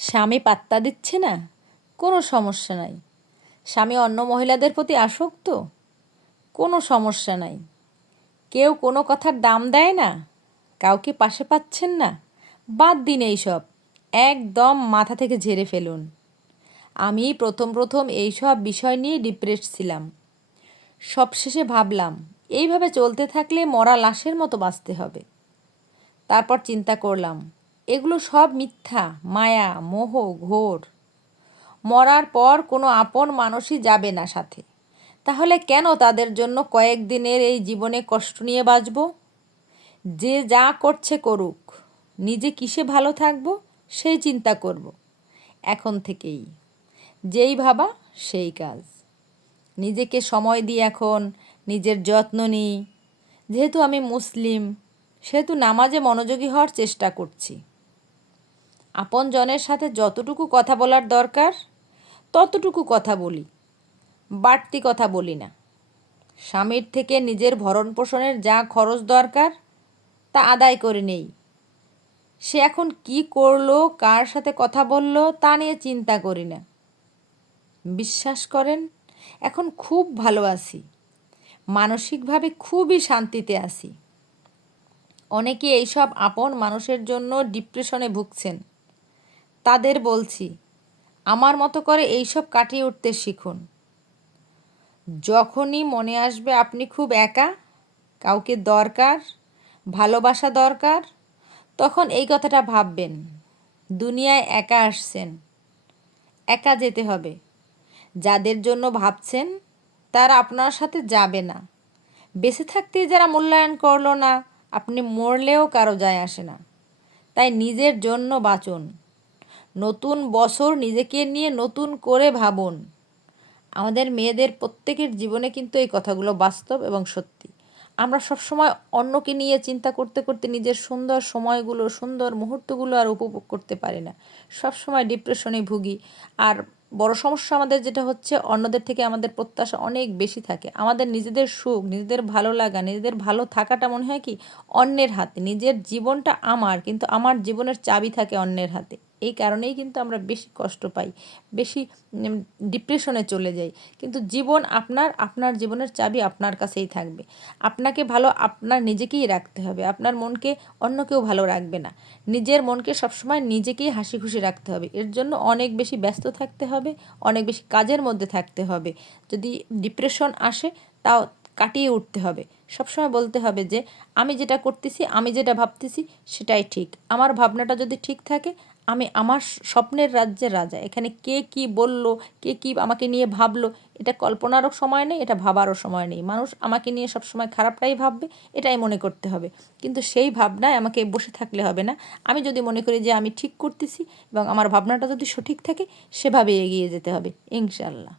স্বামী পাত্তা দিচ্ছে না, কোনো সমস্যা নাই। স্বামী অন্য মহিলাদের প্রতি আসক্ত, কোনো সমস্যা নাই। কেউ কোনো কথার দাম দেয় না, কাউকে পাশে পাচ্ছেন না, বাদ দিন এইসব, একদম মাথা থেকে ঝেড়ে ফেলুন। আমি প্রথম এইসব বিষয় নিয়ে ডিপ্রেসড ছিলাম। সবশেষে ভাবলাম এইভাবে চলতে থাকলে মরা লাশের মতো বাঁচতে হবে। তারপর চিন্তা করলাম এগুলো সব মিথ্যা, মায়া, মোহ, ঘোর। মরার পর কোনো আপন মানুষই যাবে না সাথে। তাহলে কেন তাদের জন্য কয়েকদিনের এই জীবনে কষ্ট নিয়ে বাঁচব? যে যা করছে করুক, নিজে কিসে ভালো থাকব সেই চিন্তা করব এখন থেকেই। যেই ভাবা সেই কাজ। নিজেকে সময় দিই এখন, নিজের যত্ন নিই। যেহেতু আমি মুসলিম, সেহেতু নামাজে মনোযোগী হওয়ার চেষ্টা করছি। আপনজনের সাথে যতটুকু কথা বলার দরকার ততটুকু কথা বলি, বাড়তি কথা বলি না। স্বামীর থেকে নিজের ভরণ পোষণের যা খরচ দরকার তা আদায় করে নেই। সে এখন কি করলো, কার সাথে কথা বলল তা নিয়ে চিন্তা করি না। বিশ্বাস করেন, এখন খুব ভালো আছি, মানসিকভাবে খুবই শান্তিতে আছি। অনেকে এইসব আপন মানুষের জন্য ডিপ্রেশনে ভুগছেন। তাদের বলছি, আমার মতো করে এইসব কাটিয়ে উঠতে শিখুন। যখনই মনে আসবে আপনি খুব একা, কাউকে দরকার, ভালোবাসা দরকার, তখন এই কথাটা ভাববেন, দুনিয়ায় একা আসছেন, একা যেতে হবে। যাদের জন্য ভাবছেন তারা আপনার সাথে যাবে না। বেঁচে থাকতেই যারা মূল্যায়ন করলো না, আপনি মরলেও কারো যায় আসে না। তাই নিজের জন্য বাঁচুন। নতুন বছর নিজেকে নিয়ে নতুন করে ভাবুন। আমাদের মেয়েদের প্রত্যেকের জীবনে কিন্তু এই কথাগুলো বাস্তব এবং সত্যি। আমরা সবসময় অন্যকে নিয়ে চিন্তা করতে করতে নিজের সুন্দর সময়গুলো, সুন্দর মুহূর্তগুলো আর উপভোগ করতে পারি না। সবসময় ডিপ্রেশনে ভুগি। আর বড় সমস্যা আমাদের যেটা হচ্ছে, অন্যদের থেকে আমাদের প্রত্যাশা অনেক বেশি থাকে। আমাদের নিজেদের সুখ, নিজেদের ভালো লাগা, নিজেদের ভালো থাকাটা মনে হয় কি অন্যের হাতে। নিজের জীবনটা আমার, কিন্তু আমার জীবনের চাবি থাকে অন্যের হাতে। এই কারণেই কিন্তু আমরা বেশি কষ্ট পাই, বেশি ডিপ্রেশনে চলে যাই। কিন্তু জীবন আপনার, আপনার জীবনের চাবি আপনার কাছেই থাকবে। আপনাকে ভালো আপনার নিজেকেই রাখতে হবে। আপনার মনকে অন্য কেউ ভালো রাখবে না। নিজের মনকে সবসময় নিজেকেই হাসি খুশি রাখতে হবে। এর জন্য অনেক বেশি ব্যস্ত থাকতে হবে, অনেক বেশি কাজের মধ্যে থাকতে হবে। যদি ডিপ্রেশন আসে তাও কাটিয়ে উঠতে হবে। সবসময় বলতে হবে যে আমি যেটা করতেছি, আমি যেটা ভাবতেছি সেটাই ঠিক। আমার ভাবনাটা যদি ঠিক থাকে, আমি আমার স্বপ্নের রাজ্যের রাজা। এখানে কে কি বলল, কে কি আমাকে নিয়ে ভাবলো, এটা কল্পনারও সময় নেই, এটা ভাবারও সময় নেই। মানুষ আমাকে নিয়ে সবসময় খারাপটাই ভাববে, এটাই মনে করতে হবে। কিন্তু সেই ভাবনায় আমাকে বসে থাকলে হবে না। আমি যদি মনে করি যে আমি ঠিক করতেছি এবং আমার ভাবনাটা যদি সঠিক থাকে, সেভাবে এগিয়ে যেতে হবে ইনশাআল্লাহ।